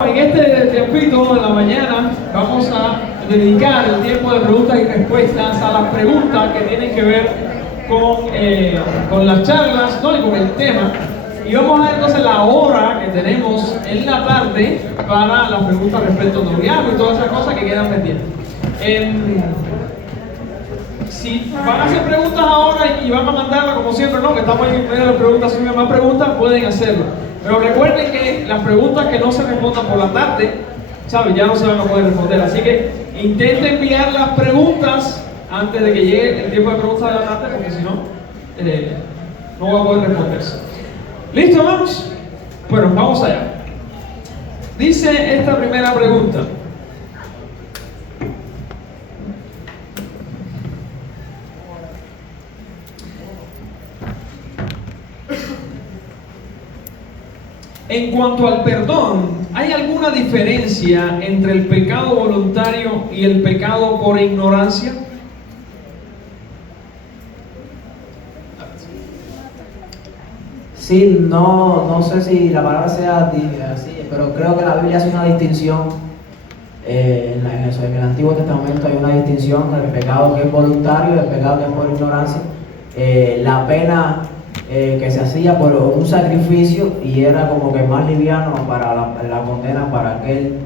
En este tiempito de la mañana vamos a dedicar el tiempo de preguntas y respuestas a las preguntas que tienen que ver con las charlas, ¿no? Y con el tema. Y vamos a ver entonces la hora que tenemos en la tarde para las preguntas respecto al noviazgo y todas esas cosas que quedan pendientes. Si van a hacer preguntas ahora y van a mandarlas como siempre, ¿no? Que estamos ahí en medio de las preguntas, si hay más preguntas, pueden hacerlo. Pero recuerden que las preguntas que no se respondan por la tarde, ¿saben? Ya no se van a poder responder. Así que intenten enviar las preguntas antes de que llegue el tiempo de preguntas de la tarde, porque si no, no va a poder responderse. ¿Listo, vamos? Bueno, vamos allá. Dice esta primera pregunta. En cuanto al perdón, ¿hay alguna diferencia entre el pecado voluntario y el pecado por ignorancia? Sí, no sé si la palabra sea así, pero creo que la Biblia hace una distinción. En el Antiguo Testamento hay una distinción entre el pecado que es voluntario y el pecado que es por ignorancia. La pena que se hacía por un sacrificio y era como que más liviano para la condena para aquel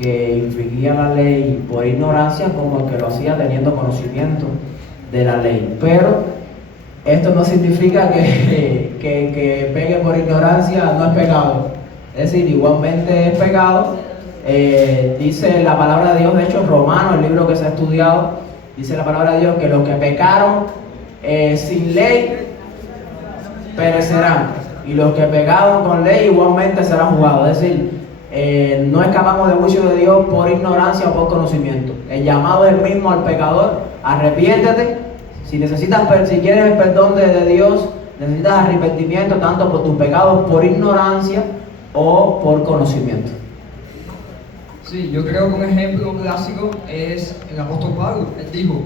que infringía la ley por ignorancia, como el que lo hacía teniendo conocimiento de la ley. Pero esto no significa que pegue por ignorancia no es pecado. Es decir, igualmente es pecado. Dice la palabra de Dios, de hecho Romanos, el libro que se ha estudiado, dice la palabra de Dios que los que pecaron sin ley perecerán, y los que pecaron con ley igualmente serán juzgados. Es decir, no escapamos del juicio de Dios por ignorancia o por conocimiento. El llamado es el mismo al pecador: arrepiéntete. Si quieres el perdón de Dios, necesitas arrepentimiento tanto por tus pecados por ignorancia o por conocimiento. Sí, yo creo que un ejemplo clásico es el apóstol Pablo. Él dijo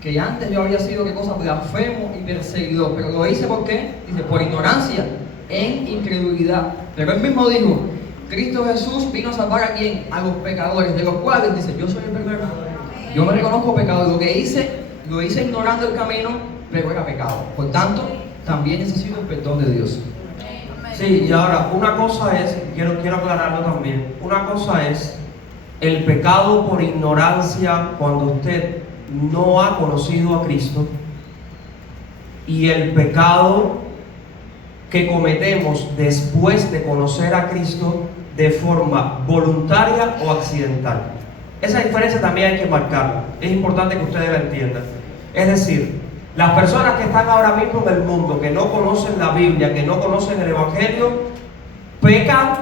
que antes yo había sido, ¿qué cosa? Blasfemo y perseguidor, pero lo hice ¿por qué? Dice, por ignorancia, en incredulidad. Pero él mismo dijo, Cristo Jesús vino a salvar ¿a quién? A los pecadores, de los cuales dice, yo soy el primero. Yo me reconozco pecador, lo que hice, lo hice ignorando el camino, pero era pecado. Por tanto, también necesito el perdón de Dios. Sí, y ahora, una cosa es, quiero aclararlo también, una cosa es el pecado por ignorancia cuando usted no ha conocido a Cristo, y el pecado que cometemos después de conocer a Cristo de forma voluntaria o accidental. Esa diferencia también hay que marcarla, es importante que ustedes la entiendan. Es decir, las personas que están ahora mismo en el mundo, que no conocen la Biblia, que no conocen el Evangelio, pecan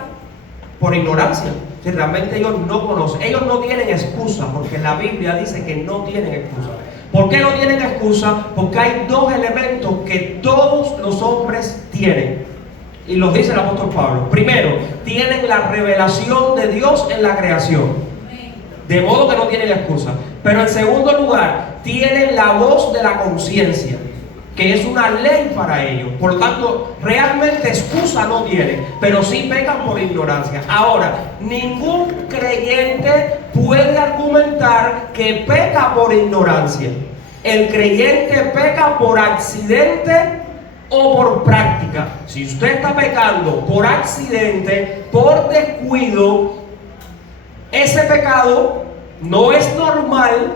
por ignorancia. Si realmente ellos no conocen, ellos no tienen excusa, porque la Biblia dice que no tienen excusa. ¿Por qué no tienen excusa? Porque hay dos elementos que todos los hombres tienen, y los dice el apóstol Pablo. Primero, tienen la revelación de Dios en la creación, de modo que no tienen excusa. Pero en segundo lugar, tienen la voz de la conciencia, que es una ley para ellos. Por lo tanto, realmente excusa no tienen, pero sí pecan por ignorancia. Ahora, ningún creyente puede argumentar que peca por ignorancia. El creyente peca por accidente o por práctica. Si usted está pecando por accidente, por descuido, ese pecado no es normal,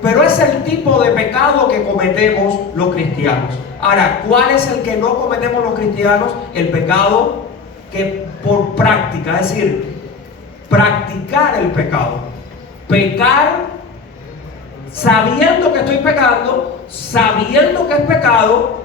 pero es el tipo de pecado que cometemos los cristianos. Ahora, ¿cuál es el que no cometemos los cristianos? El pecado que por práctica, es decir, practicar el pecado. Pecar sabiendo que estoy pecando, sabiendo que es pecado,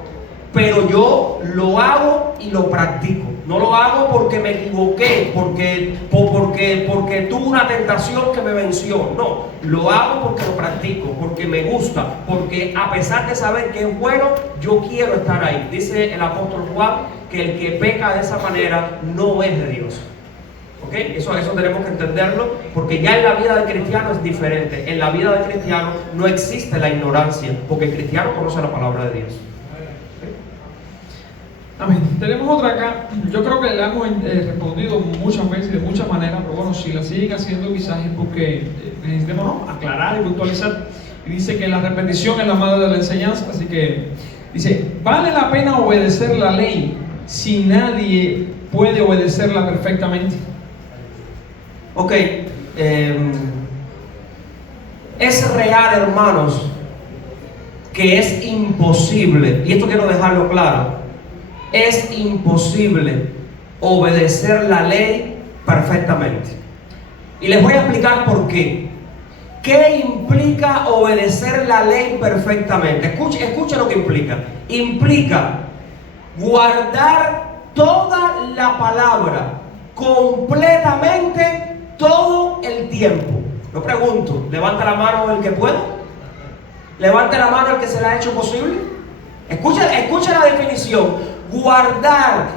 pero yo lo hago y lo practico. No lo hago porque me equivoqué, porque tuve una tentación que me venció. No, lo hago porque lo practico, porque me gusta, porque a pesar de saber que es bueno, yo quiero estar ahí. Dice el apóstol Juan que el que peca de esa manera no es de Dios. ¿Ok? Eso tenemos que entenderlo, porque ya en la vida del cristiano es diferente. En la vida del cristiano no existe la ignorancia, porque el cristiano conoce la palabra de Dios. Amén. Tenemos otra acá. Yo creo que le hemos respondido muchas veces de muchas maneras, pero bueno, si la siguen haciendo quizás es porque necesitemos aclarar y puntualizar. Y dice que la repetición es la madre de la enseñanza, así que dice, ¿vale la pena obedecer la ley si nadie puede obedecerla perfectamente? Ok, es real, hermanos, que es imposible, y esto quiero dejarlo claro, es imposible obedecer la ley perfectamente. Y les voy a explicar por qué. ¿Qué implica obedecer la ley perfectamente? Escuche lo que implica. Implica guardar toda la palabra completamente todo el tiempo. Lo pregunto, levanta la mano el que pueda. Levante la mano el que se le ha hecho posible. Escucha la definición. Guardar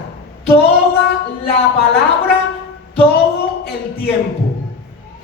toda la palabra todo el tiempo.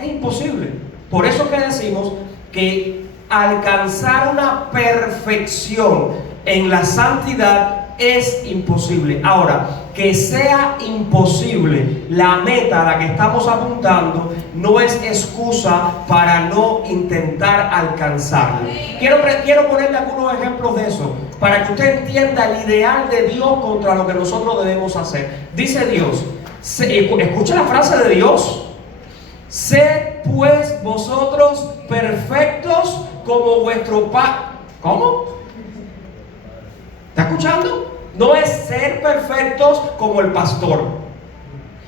Es imposible. Por eso que decimos que alcanzar una perfección en la santidad es imposible. Ahora, que sea imposible la meta a la que estamos apuntando no es excusa para no intentar alcanzarla. Quiero ponerle algunos ejemplos de eso para que usted entienda el ideal de Dios contra lo que nosotros debemos hacer. Dice Dios, escucha la frase de Dios: sed pues vosotros perfectos como vuestro Padre. ¿Cómo? ¿Está escuchando? No es ser perfectos como el pastor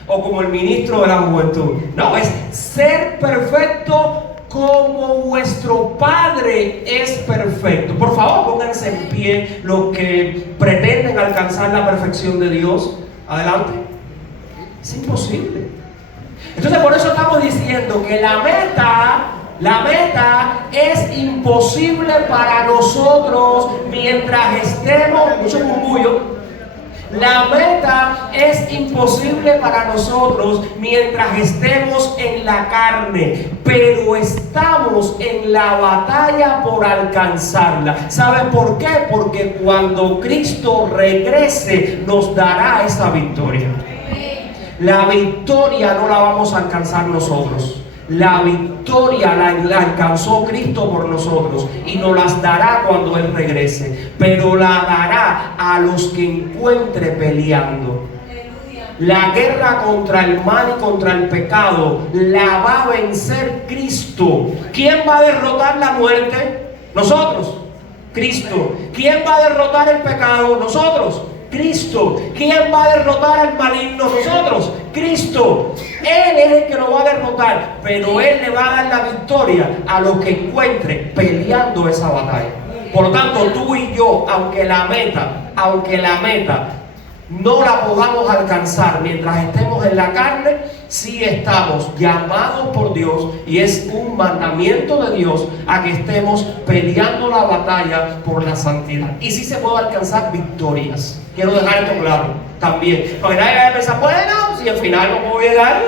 o como el ministro de la juventud. No, es ser perfecto como vuestro Padre es perfecto. Por favor, pónganse en pie los que pretenden alcanzar la perfección de Dios. Adelante. Es imposible. Entonces, por eso estamos diciendo que la meta es imposible para nosotros mientras estemos, mucho murmullo. La meta es imposible para nosotros mientras estemos en la carne, pero estamos en la batalla por alcanzarla. ¿Saben por qué? Porque cuando Cristo regrese nos dará esa victoria. La victoria no la vamos a alcanzar nosotros. La victoria la alcanzó Cristo por nosotros y nos las dará cuando Él regrese, pero la dará a los que encuentre peleando. La guerra contra el mal y contra el pecado la va a vencer Cristo. ¿Quién va a derrotar la muerte? Nosotros. Cristo. ¿Quién va a derrotar el pecado? Nosotros. Cristo. ¿Quién va a derrotar al maligno? Nosotros. Cristo. Él es el que lo va a derrotar, pero Él le va a dar la victoria a los que encuentre peleando esa batalla. Por lo tanto, tú y yo, aunque la meta no la podamos alcanzar mientras estemos en la carne, sí estamos llamados por Dios, y es un mandamiento de Dios a que estemos peleando la batalla por la santidad. Y sí se puede alcanzar victorias. Quiero dejar esto claro también, porque nadie va a pensar, bueno, si al final no puedo llegar.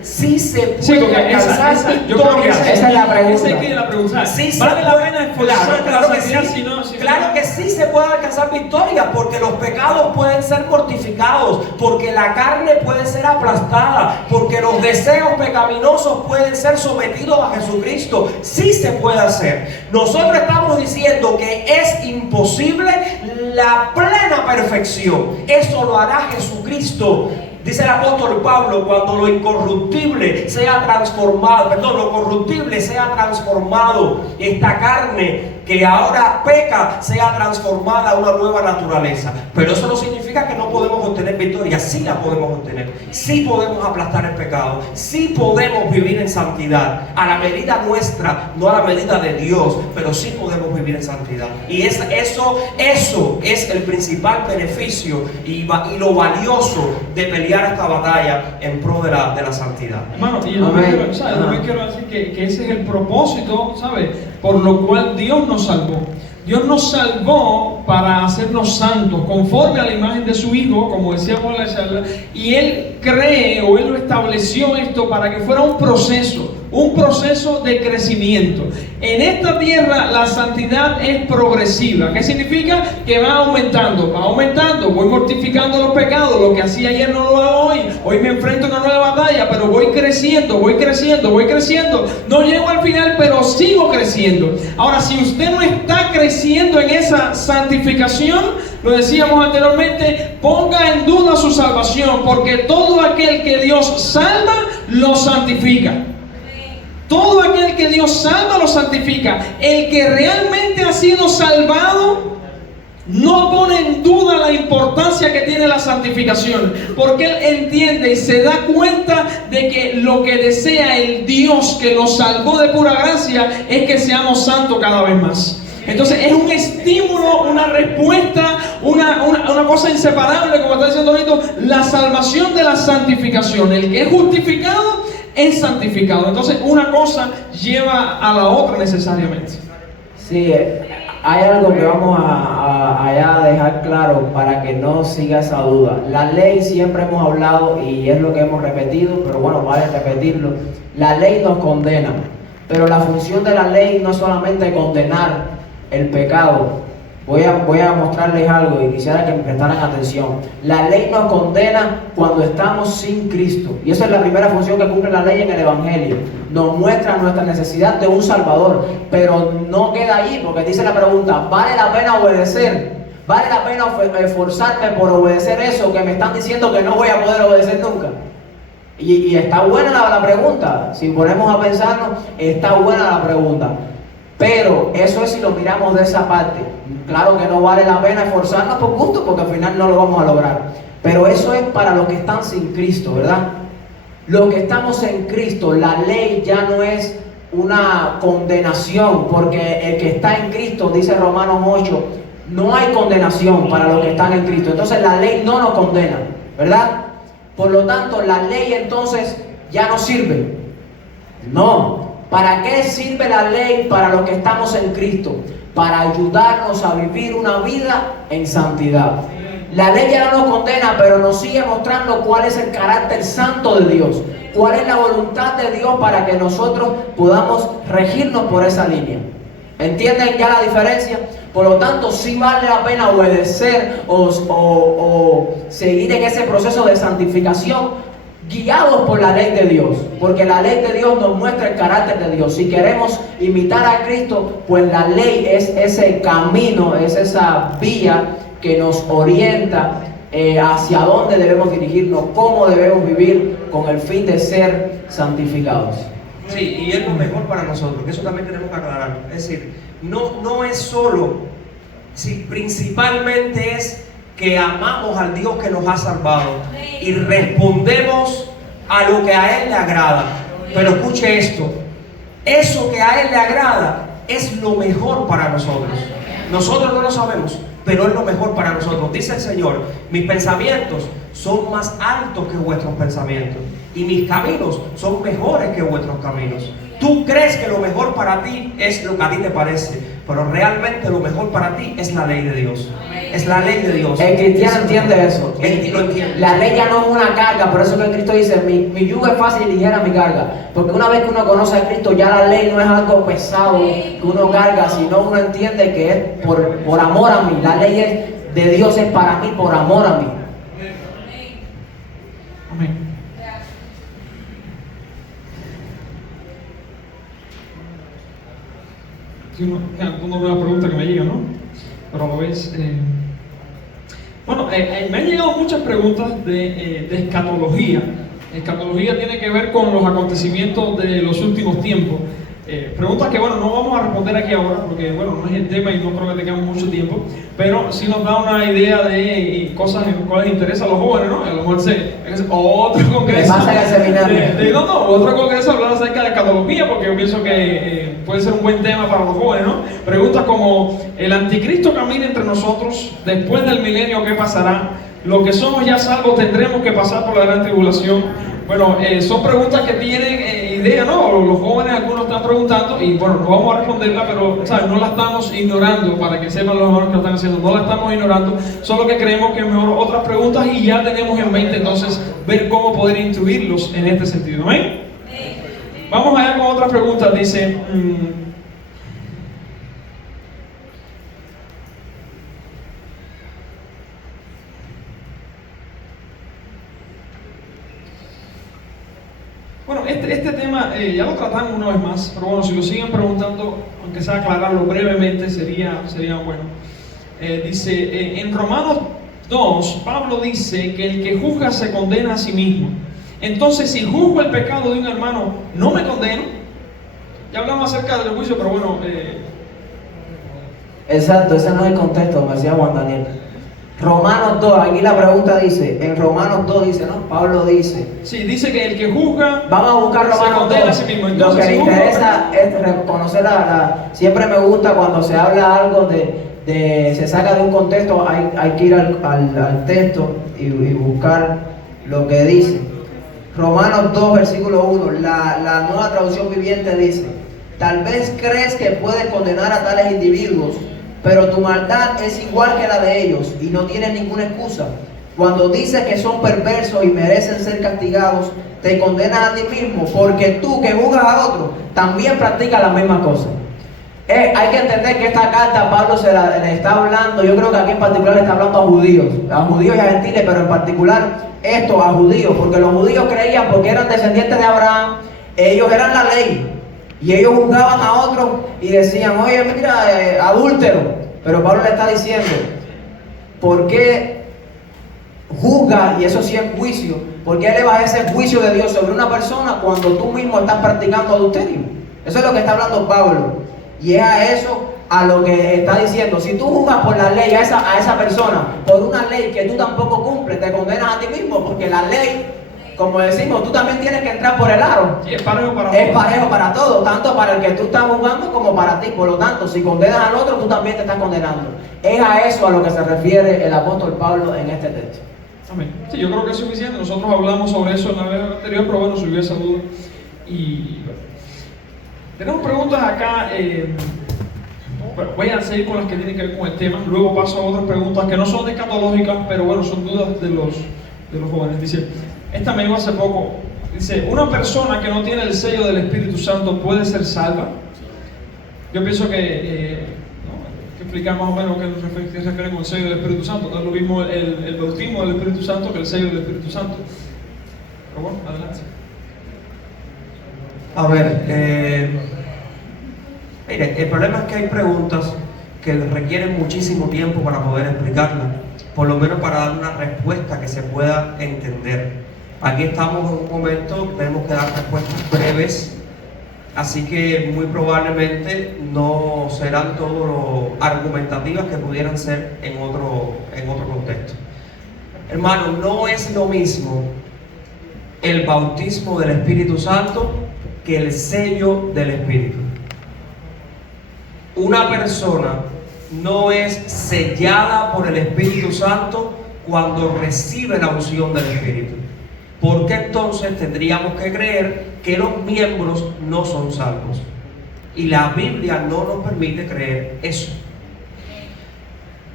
Sí se puede alcanzar victorias. Esa es la pregunta. Esa es la pregunta. Sí, ¿vale la pena esforzarse claro que santidad sí. si Claro que sí se puede alcanzar victoria, porque los pecados pueden ser mortificados, porque la carne puede ser aplastada, porque los deseos pecaminosos pueden ser sometidos a Jesucristo. Sí se puede hacer. Nosotros estamos diciendo que es imposible la plena perfección. Eso lo hará Jesucristo. Dice el apóstol Pablo, cuando lo incorruptible sea transformado, lo corruptible sea transformado, esta carne que ahora peca sea transformada a una nueva naturaleza. Pero eso no significa que no podemos obtener victoria. Sí la podemos obtener. Sí podemos aplastar el pecado. Sí podemos vivir en santidad. A la medida nuestra, no a la medida de Dios, pero sí podemos vivir en santidad. Y eso es el principal beneficio y lo valioso de pelear esta batalla en pro de la santidad. Hermano, y yo también quiero decir que ese es el propósito, ¿sabes? Por lo cual Dios nos salvó. Dios nos salvó para hacernos santos, conforme a la imagen de su Hijo, como decíamos en la charla, y Él cree, o Él lo estableció esto para que fuera un proceso de crecimiento. En esta tierra la santidad es progresiva. ¿Qué significa? Que va aumentando, voy mortificando los pecados, lo que hacía ayer no lo hago hoy me enfrento a una nueva batalla, pero voy creciendo, no llego al final, pero sigo creciendo. Ahora, si usted no está creciendo en esa santificación, lo decíamos anteriormente, ponga en duda su salvación, porque todo aquel que Dios salva, lo santifica. Todo aquel que Dios salva, lo santifica. El que realmente ha sido salvado no pone en duda la importancia que tiene la santificación, porque él entiende y se da cuenta de que lo que desea el Dios que nos salvó de pura gracia es que seamos santos cada vez más. Entonces es un estímulo, una respuesta, una cosa inseparable, como está diciendo Nito, la salvación de la santificación. El que es justificado es santificado. Entonces una cosa lleva a la otra necesariamente. Sí, hay algo que vamos a dejar claro para que no siga esa duda. La ley, siempre hemos hablado y es lo que hemos repetido, pero bueno, vale repetirlo. La ley nos condena, pero la función de la ley no es solamente condenar el pecado. Voy a mostrarles algo y quisiera que me prestaran atención. La ley nos condena cuando estamos sin Cristo, y esa es la primera función que cumple la ley en el Evangelio. Nos muestra nuestra necesidad de un Salvador, pero no queda ahí, porque dice la pregunta: ¿vale la pena obedecer? ¿Vale la pena esforzarme por obedecer eso que me están diciendo que no voy a poder obedecer nunca? Y está buena la pregunta. Si ponemos a pensarnos, está buena la pregunta. Pero eso es si lo miramos de esa parte. Claro que no vale la pena esforzarnos por gusto, porque al final no lo vamos a lograr. Pero eso es para los que están sin Cristo, ¿verdad? Los que estamos en Cristo, la ley ya no es una condenación, porque el que está en Cristo, dice Romanos 8, no hay condenación para los que están en Cristo. Entonces la ley no nos condena, ¿verdad? Por lo tanto, la ley entonces ya no sirve. No. ¿Para qué sirve la ley para los que estamos en Cristo? Para ayudarnos a vivir una vida en santidad. La ley ya no nos condena, pero nos sigue mostrando cuál es el carácter santo de Dios, cuál es la voluntad de Dios para que nosotros podamos regirnos por esa línea. ¿Entienden ya la diferencia? Por lo tanto, sí vale la pena obedecer o seguir en ese proceso de santificación, guiados por la ley de Dios, porque la ley de Dios nos muestra el carácter de Dios. Si queremos imitar a Cristo, pues la ley es ese camino, es esa vía que nos orienta hacia dónde debemos dirigirnos, cómo debemos vivir con el fin de ser santificados. Sí, y es lo mejor para nosotros, que eso también tenemos que aclarar. Es decir, no es solo, si principalmente es que amamos al Dios que nos ha salvado y respondemos a lo que a Él le agrada. Pero escuche esto: eso que a Él le agrada es lo mejor para nosotros. Nosotros no lo sabemos, pero es lo mejor para nosotros. Dice el Señor: mis pensamientos son más altos que vuestros pensamientos, y mis caminos son mejores que vuestros caminos. Tú crees que lo mejor para ti es lo que a ti te parece, pero realmente lo mejor para ti es la ley de Dios. Es la ley de Dios. El cristiano entiende eso. Él lo entiende. La ley ya no es una carga, por eso que Cristo dice: mi yugo es fácil y ligera mi carga. Porque una vez que uno conoce a Cristo, ya la ley no es algo pesado que uno carga, sino uno entiende que es por amor a mí. La ley es de Dios, es para mí, por amor a mí. Amén. Sí, una nueva pregunta que me llega, ¿no? Pero a la vez, me han llegado muchas preguntas de escatología. Escatología tiene que ver con los acontecimientos de los últimos tiempos. Preguntas que, no vamos a responder aquí ahora, porque, no es el tema y no creo que tengamos mucho tiempo, pero sí nos da una idea de cosas en las cuales interesan a los jóvenes, ¿no? A lo mejor otro congreso. Pasa en el seminario. Otro congreso hablar acerca de escatología, porque yo pienso que puede ser un buen tema para los jóvenes, ¿no? Preguntas como: ¿el anticristo camina entre nosotros? Después del milenio, ¿qué pasará? ¿Los que somos ya salvos tendremos que pasar por la gran tribulación? Son preguntas que tienen idea, ¿no? Los jóvenes, algunos están preguntando, y bueno, no vamos a responderla, pero ¿sabes? No la estamos ignorando, para que sepan los hermanos que lo están haciendo, no la estamos ignorando, solo que creemos que es mejor otras preguntas y ya tenemos en mente entonces ver cómo poder instruirlos en este sentido. ¿Amén? Vamos allá con otras preguntas. Dice, bueno, este tema ya lo tratamos una vez más, pero bueno, si lo siguen preguntando, aunque sea aclararlo brevemente, sería bueno. Dice, en Romanos 2, Pablo dice que el que juzga se condena a sí mismo. Entonces, si juzgo el pecado de un hermano, ¿no me condeno? Ya hablamos acerca del juicio, pero bueno... Exacto, ese no es el contexto, como decía Juan Daniel. Romanos 2, aquí la pregunta dice, en Romanos 2 dice, ¿no? Pablo dice. Sí, dice que el que juzga vamos a buscar se Romanos condena 2. a sí mismo. Lo Entonces, que si le juzga- interesa es reconocer siempre me gusta cuando se habla algo se saca de un contexto, hay que ir al texto y buscar lo que dice. Romanos 2, versículo 1, la nueva traducción viviente dice, tal vez crees que puedes condenar a tales individuos, pero tu maldad es igual que la de ellos y no tienes ninguna excusa. Cuando dices que son perversos y merecen ser castigados, te condenas a ti mismo, porque tú que juzgas a otros, también practicas la misma cosa. Hay que entender que esta carta Pablo le está hablando, yo creo que aquí en particular le está hablando a judíos y a gentiles, pero en particular esto a judíos, porque los judíos creían, porque eran descendientes de Abraham, ellos eran la ley, y ellos juzgaban a otros y decían, oye, mira, adúltero. Pero Pablo le está diciendo, ¿por qué juzgas? Y eso sí es juicio. ¿Por qué elevas ese juicio de Dios sobre una persona cuando tú mismo estás practicando adulterio? Eso es lo que está hablando Pablo. Y es a eso a lo que está diciendo. Si tú juzgas por la ley a esa persona, por una ley que tú tampoco cumples, te condenas a ti mismo, porque la ley, como decimos, tú también tienes que entrar por el aro. Sí, es parejo para Es todos. parejo para todos, tanto para el que tú estás juzgando como para ti. Por lo tanto, si condenas al otro, tú también te estás condenando. Es a eso a lo que se refiere el apóstol Pablo en este texto. Amén. Sí, yo creo que es suficiente. Nosotros hablamos sobre eso en la vez anterior, pero bueno, surgió esa duda. Y bueno, tenemos preguntas acá. Bueno, voy a seguir con las que tienen que ver con el tema. Luego paso a otras preguntas que no son escatológicas, pero bueno, son dudas de los jóvenes. Dice, esta me llegó hace poco. Dice, ¿una persona que no tiene el sello del Espíritu Santo puede ser salva? Yo pienso que explicar más o menos qué se refiere con el sello del Espíritu Santo. No es lo mismo el bautismo del Espíritu Santo que el sello del Espíritu Santo. Pero bueno, adelante. A ver, mire, el problema es que hay preguntas que requieren muchísimo tiempo para poder explicarlas, por lo menos para dar una respuesta que se pueda entender. Aquí estamos en un momento que tenemos que dar respuestas breves, así que muy probablemente no serán todo lo argumentativas que pudieran ser en otro contexto. Hermano, no es lo mismo el bautismo del Espíritu Santo que el sello del Espíritu. Una persona no es sellada por el Espíritu Santo cuando recibe la unción del Espíritu. ¿Por qué entonces tendríamos que creer que los miembros no son salvos? Y la Biblia no nos permite creer eso.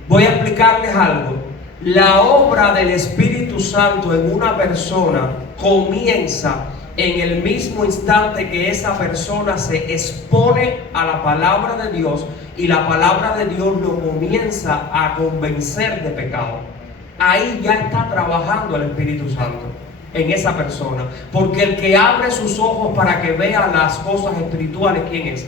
Voy a explicarles algo. La obra del Espíritu Santo en una persona comienza en el mismo instante que esa persona se expone a la palabra de Dios y la palabra de Dios lo comienza a convencer de pecado. Ahí ya está trabajando el Espíritu Santo en esa persona, porque el que abre sus ojos para que vea las cosas espirituales, ¿quién es?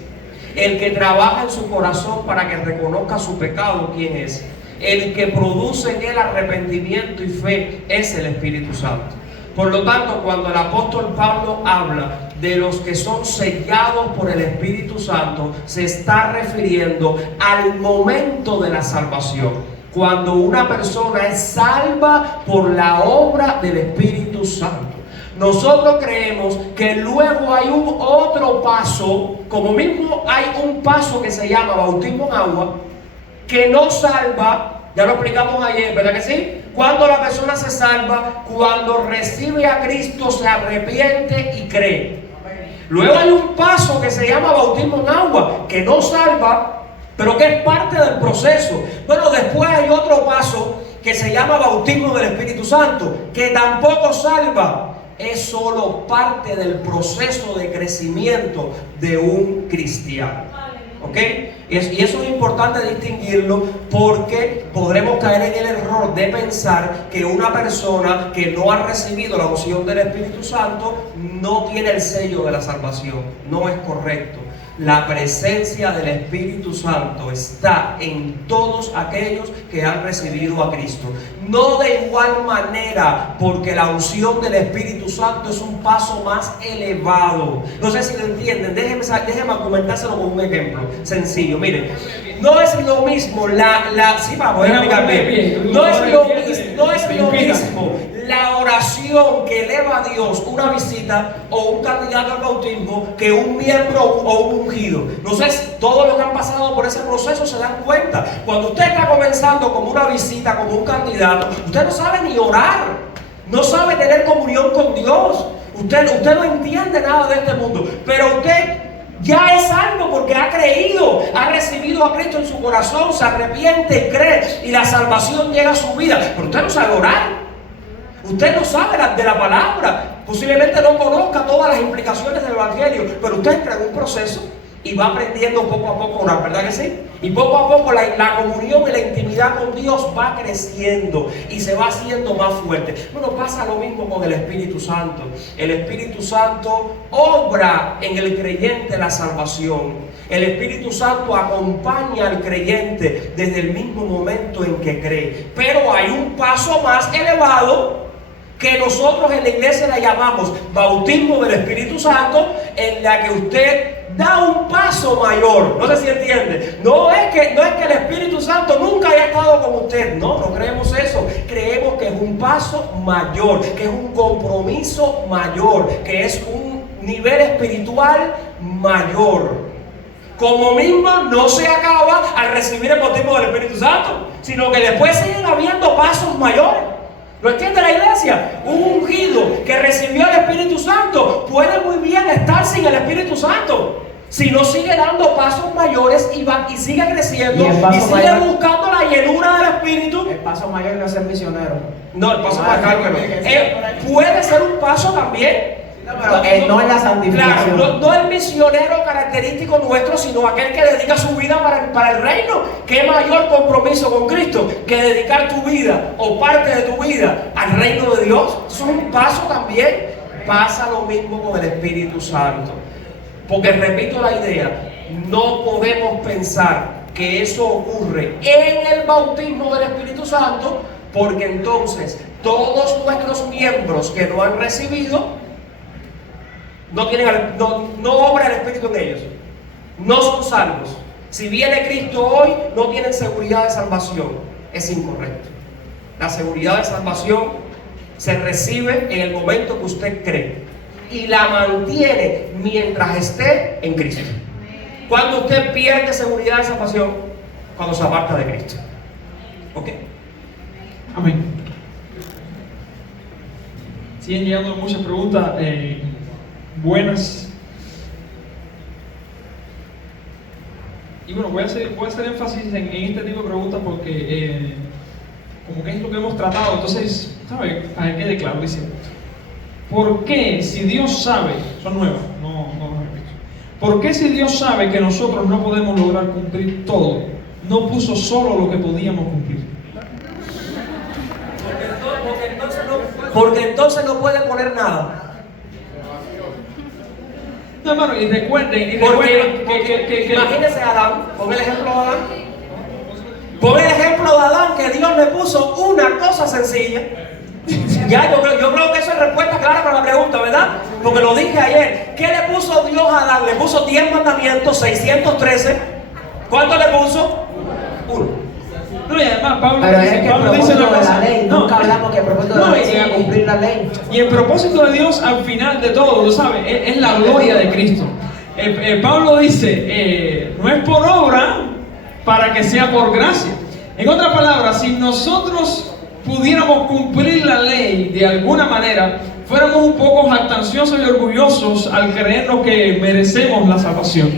El que trabaja en su corazón para que reconozca su pecado, ¿quién es? El que produce en él arrepentimiento y fe es el Espíritu Santo. Por lo tanto, cuando el apóstol Pablo habla de los que son sellados por el Espíritu Santo, se está refiriendo al momento de la salvación. Cuando una persona es salva por la obra del Espíritu Santo. Nosotros creemos que luego hay un otro paso, como mismo hay un paso que se llama bautismo en agua, que no salva. Ya lo explicamos ayer, ¿verdad que sí? Cuando la persona se salva, cuando recibe a Cristo, se arrepiente y cree. Luego hay un paso que se llama bautismo en agua, que no salva, pero que es parte del proceso. Bueno, después hay otro paso que se llama bautismo del Espíritu Santo, que tampoco salva. Es solo parte del proceso de crecimiento de un cristiano. ¿Ok? Y eso es importante distinguirlo, porque podremos caer en el error de pensar que una persona que no ha recibido la unción del Espíritu Santo no tiene el sello de la salvación. No es correcto. La presencia del Espíritu Santo está en todos aquellos que han recibido a Cristo. No de igual manera, porque la unción del Espíritu Santo es un paso más elevado. No sé si lo entienden. Déjenme argumentárselo con un ejemplo sencillo. Miren, no es lo mismo sí, vamos a explicar bien. No es lo mismo la oración que eleva a Dios, una visita o un candidato al bautismo, que un miembro o un ungido. No sé si todos los que han pasado por ese proceso se dan cuenta. Cuando usted está comenzando como una visita, como un candidato, usted no sabe ni orar, no sabe tener comunión con Dios, usted no entiende nada de este mundo, pero usted ya es salvo porque ha creído, ha recibido a Cristo en su corazón, se arrepiente y cree, y la salvación llega a su vida. Pero usted no sabe orar. Usted no sabe de la palabra, posiblemente no conozca todas las implicaciones del Evangelio, pero usted entra en un proceso y va aprendiendo poco a poco a orar, ¿verdad que sí? Y poco a poco la comunión y la intimidad con Dios va creciendo y se va haciendo más fuerte. Bueno, pasa lo mismo con el Espíritu Santo. El Espíritu Santo obra en el creyente la salvación. El Espíritu Santo acompaña al creyente desde el mismo momento en que cree. Pero hay un paso más elevado que nosotros en la iglesia le llamamos bautismo del Espíritu Santo, en la que usted da un paso mayor. No sé si entiende. No es que el Espíritu Santo nunca haya estado con usted. No creemos eso. Creemos que es un paso mayor, que es un compromiso mayor, que es un nivel espiritual mayor. Como mismo no se acaba al recibir el bautismo del Espíritu Santo, sino que después siguen habiendo pasos mayores. ¿Lo entiende la iglesia? Un ungido que recibió el Espíritu Santo puede muy bien estar sin el Espíritu Santo, si no sigue dando pasos mayores y sigue creciendo y sigue buscando la llenura del Espíritu. El paso mayor no es ser misionero. No, el paso mayor no. Puede ser un paso también. Pero no es la santificación. Claro, no el misionero característico nuestro, sino aquel que dedica su vida para el reino. ¿Qué mayor compromiso con Cristo que dedicar tu vida o parte de tu vida al reino de Dios? Eso es un paso también. Pasa lo mismo con el Espíritu Santo. Porque repito la idea, no podemos pensar que eso ocurre en el bautismo del Espíritu Santo, porque entonces todos nuestros miembros que no han recibido no obra el Espíritu en ellos, no son salvos. Si viene Cristo hoy, no tienen seguridad de salvación. Es incorrecto. La seguridad de salvación se recibe en el momento que usted cree y la mantiene mientras esté en Cristo. Cuando usted pierde seguridad de salvación, cuando se aparta de Cristo. ¿Ok? Amén. Siguen llegando muchas preguntas buenas. Y bueno, voy a hacer énfasis en este tipo de preguntas porque como que es lo que hemos tratado. Entonces, ¿sabe? Para que quede claro, dice, ¿por qué si Dios sabe, son nuevas, no repito, ¿por qué si Dios sabe que nosotros no podemos lograr cumplir todo, no puso solo lo que podíamos cumplir? Porque entonces no puede poner nada. No, hermano, y recuerden que imagínense a Adán, pon el ejemplo de Adán. Pon el ejemplo de Adán, que Dios le puso una cosa sencilla. Ya, yo creo que eso es respuesta clara para la pregunta, ¿verdad? Porque lo dije ayer. ¿Qué le puso Dios a Adán? Le puso 10 mandamientos, 613. ¿Cuánto le puso? Uno. No, y además Pablo pero dice, es que Pablo el dice propósito una de cosa. la ley, nunca hablamos que el propósito de la ley sea cumplir la ley. Y el propósito de Dios al final de todo, ¿lo sabes? Es la gloria de Cristo. Pablo dice, no es por obra para que sea por gracia. En otras palabras, si nosotros pudiéramos cumplir la ley de alguna manera, fuéramos un poco jactanciosos y orgullosos al creernos que merecemos la salvación.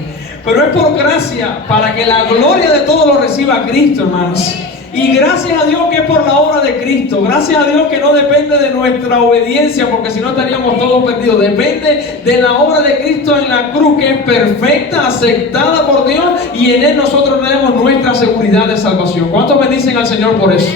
Pero es por gracia, para que la gloria de todo lo reciba Cristo, hermanos. Y gracias a Dios que es por la obra de Cristo. Gracias a Dios que no depende de nuestra obediencia, porque si no estaríamos todos perdidos. Depende de la obra de Cristo en la cruz, que es perfecta, aceptada por Dios, y en Él nosotros tenemos nuestra seguridad de salvación. ¿Cuántos bendicen al Señor por eso?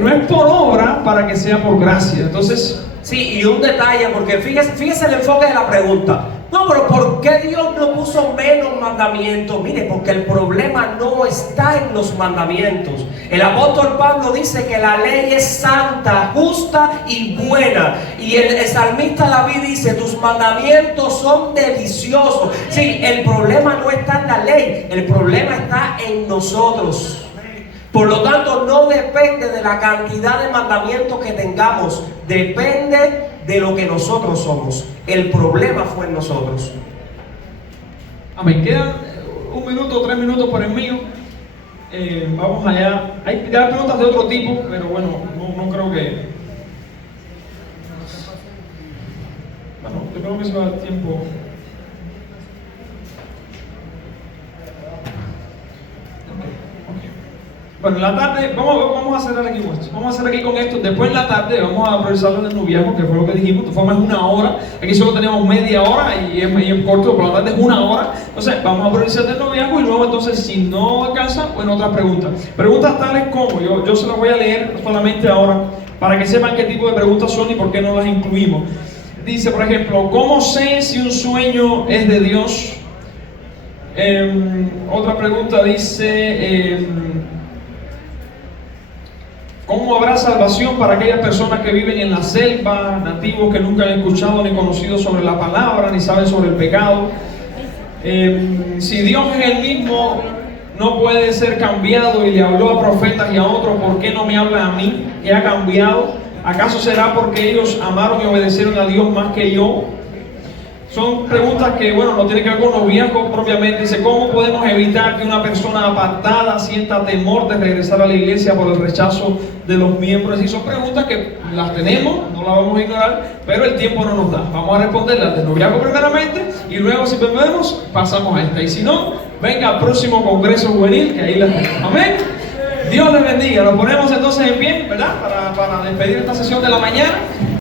No es por obra, para que sea por gracia. Entonces, sí, y un detalle, porque fíjese el enfoque de la pregunta. No, pero ¿por qué Dios no puso menos mandamientos? Mire, porque el problema no está en los mandamientos. El apóstol Pablo dice que la ley es santa, justa y buena. Y el salmista David dice, tus mandamientos son deliciosos. Sí, el problema no está en la ley, el problema está en nosotros. Por lo tanto, no depende de la cantidad de mandamientos que tengamos, depende de lo que nosotros somos. El problema fue en nosotros. amén. Quedan 1 minuto, 3 minutos por el mío. Vamos allá. Hay ya preguntas de otro tipo, pero bueno, no creo que... Bueno, yo creo que se va a dar tiempo. Bueno, en la tarde, vamos a cerrar aquí con esto. Vamos a cerrar aquí con esto. Después en la tarde vamos a priorizarlo en el noviazgo, que fue lo que dijimos. De forma es 1 hora. Aquí solo tenemos media hora y es corto, por la tarde es 1 hora. Entonces vamos a priorizar el noviazgo y luego entonces, si no alcanza, bueno, otras preguntas. Preguntas tales como, yo se las voy a leer solamente ahora, para que sepan qué tipo de preguntas son y por qué no las incluimos. Dice, por ejemplo, ¿cómo sé si un sueño es de Dios? Otra pregunta dice... ¿cómo habrá salvación para aquellas personas que viven en la selva, nativos que nunca han escuchado ni conocido sobre la palabra, ni saben sobre el pecado? Si Dios es el mismo, no puede ser cambiado y le habló a profetas y a otros, ¿por qué no me habla a mí, que ha cambiado? ¿Acaso será porque ellos amaron y obedecieron a Dios más que yo? Son preguntas que, bueno, no tienen que ver con noviazgo propiamente. Dice, ¿cómo podemos evitar que una persona apartada sienta temor de regresar a la iglesia por el rechazo de los miembros? Y son preguntas que las tenemos, no las vamos a ignorar, pero el tiempo no nos da. Vamos a responderlas de noviazgo primeramente y luego, si podemos, pasamos a esta. Y si no, venga al próximo Congreso Juvenil, que ahí las tenemos. Amén. Dios les bendiga. Nos ponemos entonces en pie, ¿verdad? Para despedir esta sesión de la mañana.